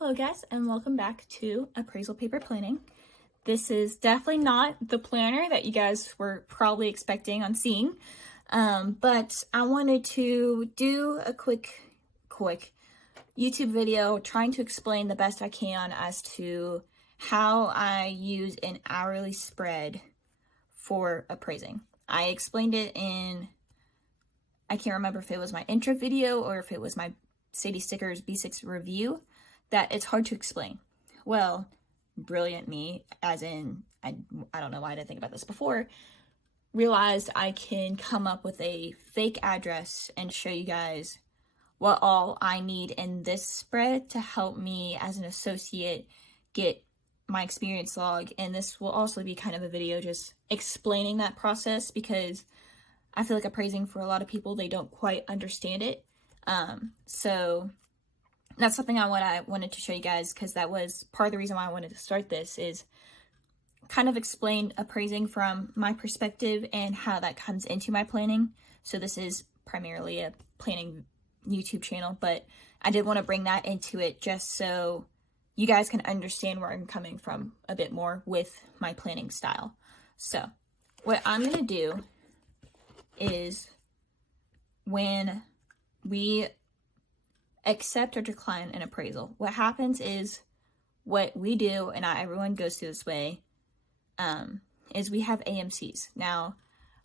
Hello guys, and welcome back to Appraisal Paper Planning. This is definitely not the planner that you guys were probably expecting on seeing, but I wanted to do a quick YouTube video trying to explain the best I can as to how I use an hourly spread for appraising. I explained it in, I can't remember if it was my intro video or if it was my Sadie Stickers B6 review, that it's hard to explain. Well, brilliant me, as in, I don't know why I didn't think about this before, realized I can come up with a fake address and show you guys what all I need in this spread to help me as an associate get my experience log. And this will also be kind of a video just explaining that process, because I feel like appraising, for a lot of people, they don't quite understand it. So that's something I wanted to show you guys, because that was part of the reason why I wanted to start this, is kind of explain appraising from my perspective and how that comes into my planning. So this is primarily a planning YouTube channel, but I did want to bring that into it just so you guys can understand where I'm coming from a bit more with my planning style. So what I'm going to do is, when we accept or decline an appraisal, what happens is, what we do, and not everyone goes through this way, is we have AMCs. Now,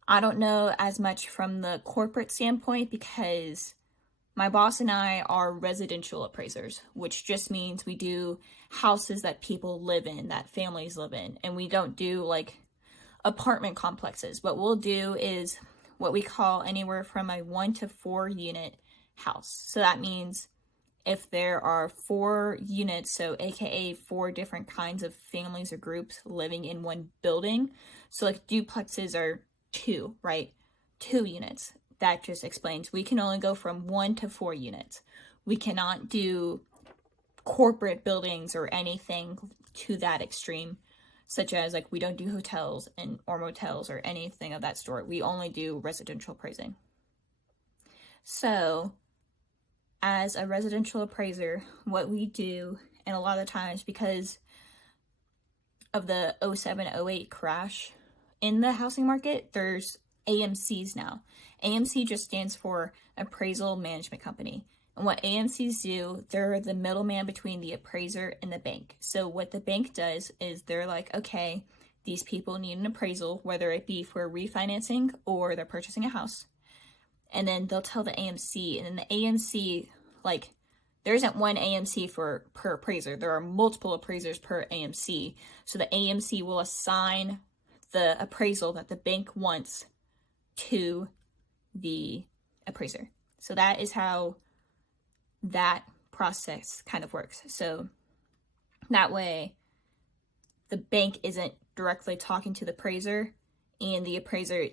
I don't know as much from the corporate standpoint, because my boss and I are residential appraisers, which just means we do houses that people live in, that families live in, and we don't do like apartment complexes. What we'll do is what we call anywhere from a 1 to 4 unit house. So that means if there are 4 units, so aka 4 different kinds of families or groups living in one building, so like duplexes are 2, right? 2 units. That just explains we can only go from 1 to 4 units. We cannot do corporate buildings or anything to that extreme, such as like we don't do hotels or motels or anything of that sort. We only do residential appraising. So as a residential appraiser, what we do, and a lot of the times because of the 07-08 crash in the housing market, there's AMCs now. AMC just stands for Appraisal Management Company. And what AMCs do, they're the middleman between the appraiser and the bank. So what the bank does is they're like, okay, these people need an appraisal, whether it be for refinancing or they're purchasing a house. And then they'll tell the AMC, and then the AMC, like, there isn't one AMC per appraiser. There are multiple appraisers per AMC. So the AMC will assign the appraisal that the bank wants to the appraiser. So that is how that process kind of works. So that way the bank isn't directly talking to the appraiser, and the appraiser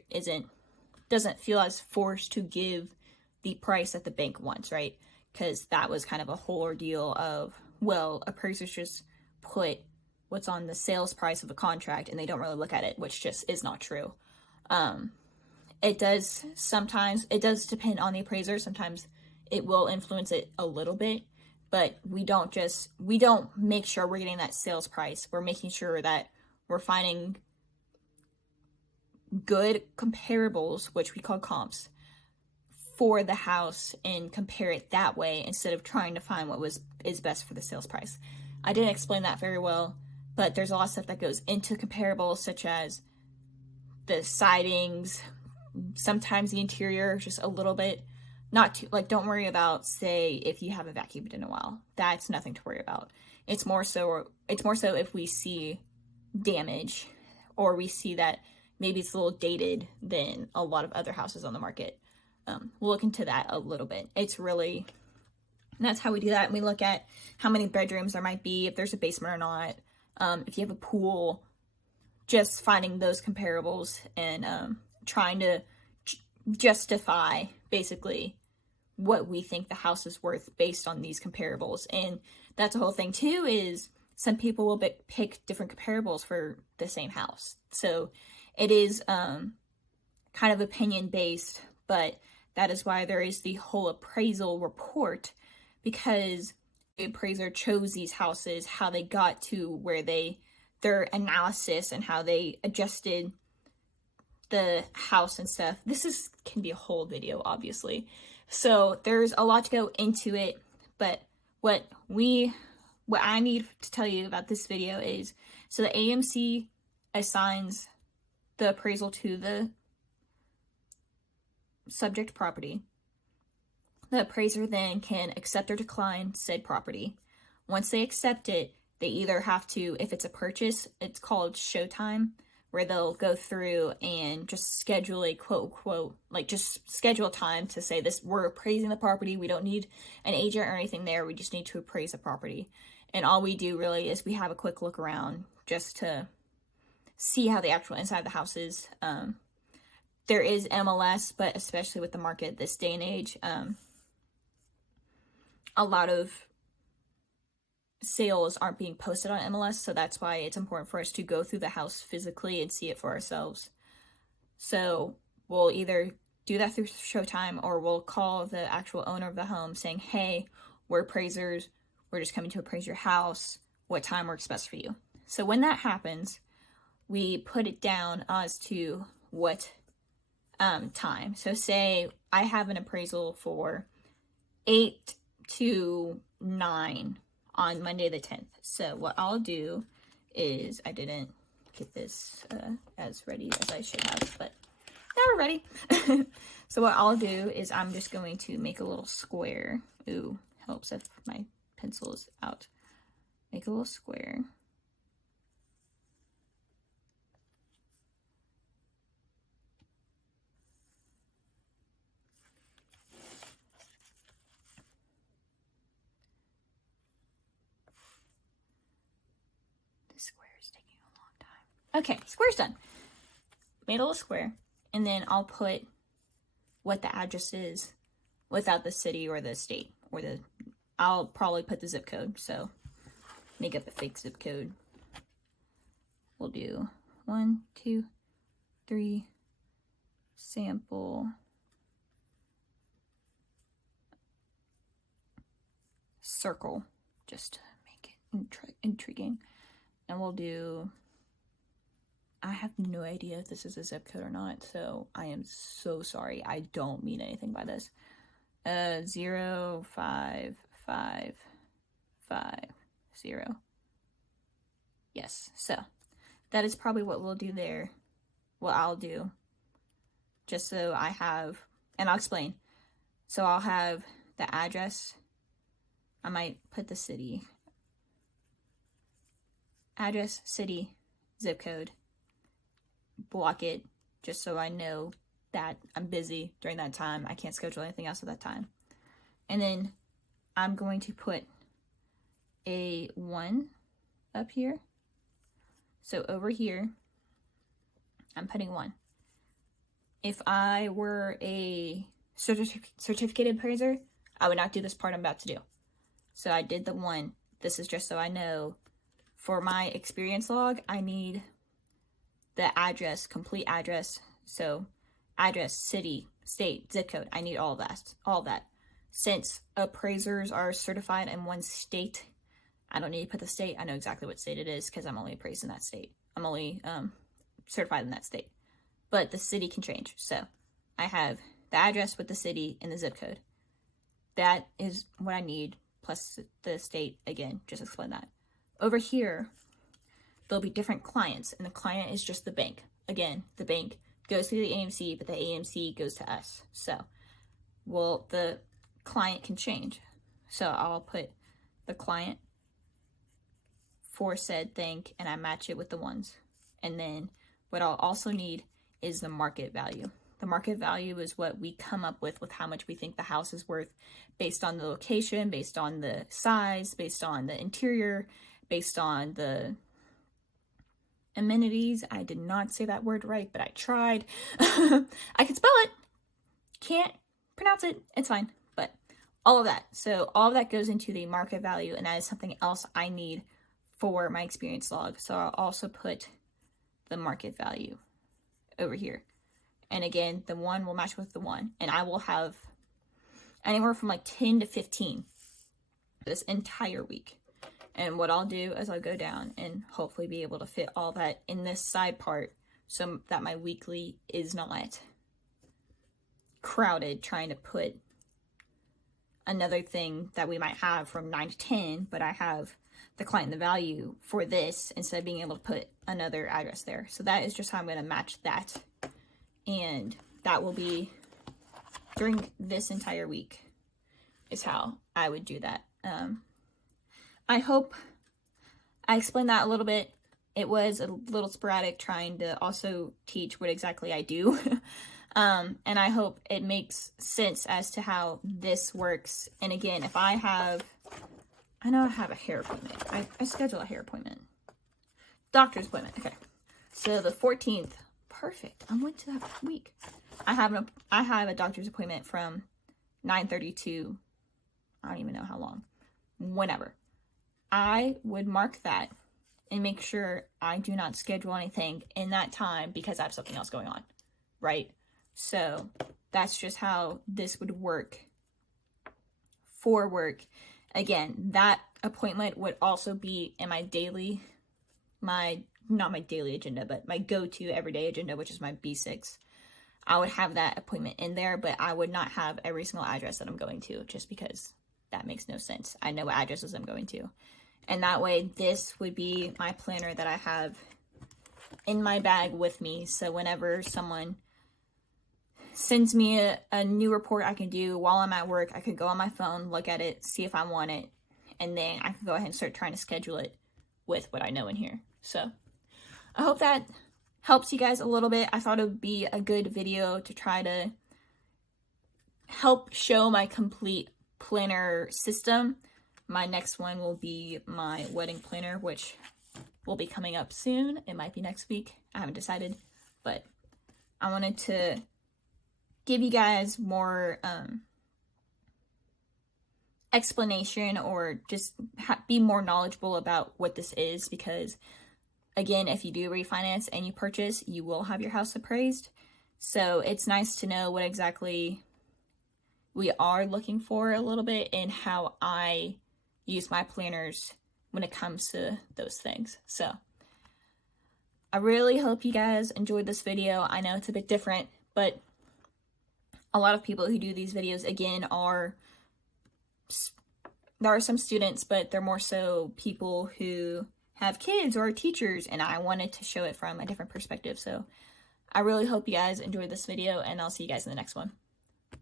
doesn't feel as forced to give the price that the bank wants, right? Because that was kind of a whole ordeal of, well, appraisers just put what's on the sales price of the contract and they don't really look at it, which just is not true. It does depend on the appraiser. Sometimes it will influence it a little bit, but we don't make sure we're getting that sales price. We're making sure that we're finding good comparables, which we call comps, for the house and compare it that way, instead of trying to find what is best for the sales price. I didn't explain that very well, but there's a lot of stuff that goes into comparables, such as the sidings, sometimes the interior, just a little bit. Not too, like, don't worry about, say, if you haven't vacuumed in a while. That's nothing to worry about. It's more so if we see damage, or we see that maybe it's a little dated than a lot of other houses on the market. We'll look into that a little bit. That's how we do that. And we look at how many bedrooms there might be, if there's a basement or not, if you have a pool, just finding those comparables and trying to justify basically what we think the house is worth based on these comparables. And that's a whole thing too, is some people will pick different comparables for the same house. So it is kind of opinion based, but that is why there is the whole appraisal report, because appraiser chose these houses, how they got to where their analysis and how they adjusted the house and stuff. This can be a whole video, obviously. So there's a lot to go into it, but what I need to tell you about this video is, so the AMC assigns the appraisal to the subject property. The appraiser then can accept or decline said property. Once they accept it, they either have to, if it's a purchase, it's called showtime, where they'll go through and just schedule a quote, like just schedule time to say this, we're appraising the property. We don't need an agent or anything there. We just need to appraise the property. And all we do really is we have a quick look around just to see how the actual inside of the house is. There is MLS, but especially with the market this day and age, a lot of sales aren't being posted on MLS, so that's why it's important for us to go through the house physically and see it for ourselves. So we'll either do that through Showtime, or we'll call the actual owner of the home saying, hey, we're appraisers, we're just coming to appraise your house, what time works best for you. So when that happens, we put it down as to what time. So say I have an appraisal for 8 to 9 on Monday the 10th. So what I'll do is, I didn't get this as ready as I should have, but now we're ready. So what I'll do is I'm just going to make a little square. Ooh, helps if my pencil is out. Make a little square. Square is taking a long time. Okay, square's done. Made a little square, and then I'll put what the address is without the city or the state, or I'll probably put the zip code, so make up a fake zip code. We'll do 1, 2, 3, sample, circle, just to make it intriguing. And we'll do, I have no idea if this is a zip code or not, so I am so sorry. I don't mean anything by this. 0, 5, 5, 5, 0. Yes, so that is probably what we'll do there. What I'll do, just so I have, and I'll explain. So I'll have the address. I might put the city. Address, city, zip code, block it, just so I know that I'm busy during that time. I can't schedule anything else at that time. And then I'm going to put a 1 up here. So over here, I'm putting 1. If I were a certificated appraiser, I would not do this part I'm about to do. So I did the 1. This is just so I know. For my experience log, I need the address, complete address. So address, city, state, zip code. I need all of that. Since appraisers are certified in one state, I don't need to put the state. I know exactly what state it is because I'm only appraised in that state. I'm only certified in that state. But the city can change. So I have the address with the city and the zip code. That is what I need, plus the state. Again, just explain that. Over here, there'll be different clients, and the client is just the bank. Again, the bank goes through the AMC, but the AMC goes to us. So, well, the client can change. So I'll put the client for said thing, and I match it with the ones. And then what I'll also need is the market value. The market value is what we come up with how much we think the house is worth based on the location, based on the size, based on the interior, based on the amenities. I did not say that word right, but I tried. I can spell it. Can't pronounce it. It's fine. But all of that. So all of that goes into the market value, and that is something else I need for my experience log. So I'll also put the market value over here. And again, the 1 will match with the 1. And I will have anywhere from like 10 to 15 this entire week. And what I'll do is I'll go down and hopefully be able to fit all that in this side part so that my weekly is not crowded trying to put another thing that we might have from 9 to 10, but I have the client and the value for this instead of being able to put another address there. So that is just how I'm going to match that. And that will be during this entire week is how I would do that. I hope I explained that a little bit. It was a little sporadic trying to also teach what exactly I do. And I hope it makes sense as to how this works. And again, if I know I have a hair appointment. I schedule a hair appointment. Doctor's appointment. Okay. So the 14th. Perfect. I went to that week. I have a doctor's appointment from 9:30 to I don't even know how long. Whenever. I would mark that and make sure I do not schedule anything in that time because I have something else going on. Right? So that's just how this would work for work. Again, that appointment would also be in my daily, not my daily agenda, but my go-to everyday agenda, which is my B6. I would have that appointment in there, but I would not have every single address that I'm going to just because that makes no sense. I know what addresses I'm going to. And that way, this would be my planner that I have in my bag with me. So whenever someone sends me a new report I can do while I'm at work, I could go on my phone, look at it, see if I want it, and then I can go ahead and start trying to schedule it with what I know in here. So I hope that helps you guys a little bit. I thought it would be a good video to try to help show my complete planner system. My next one will be my wedding planner, which will be coming up soon. It might be next week. I haven't decided, but I wanted to give you guys more explanation or just be more knowledgeable about what this is because, again, if you do refinance and you purchase, you will have your house appraised. So it's nice to know what exactly we are looking for a little bit and how I use my planners when it comes to those things. So I really hope you guys enjoyed this video. I know it's a bit different, but a lot of people who do these videos, again, there are some students, but they're more so people who have kids or teachers, and I wanted to show it from a different perspective. So I really hope you guys enjoyed this video, and I'll see you guys in the next one.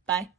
Bye.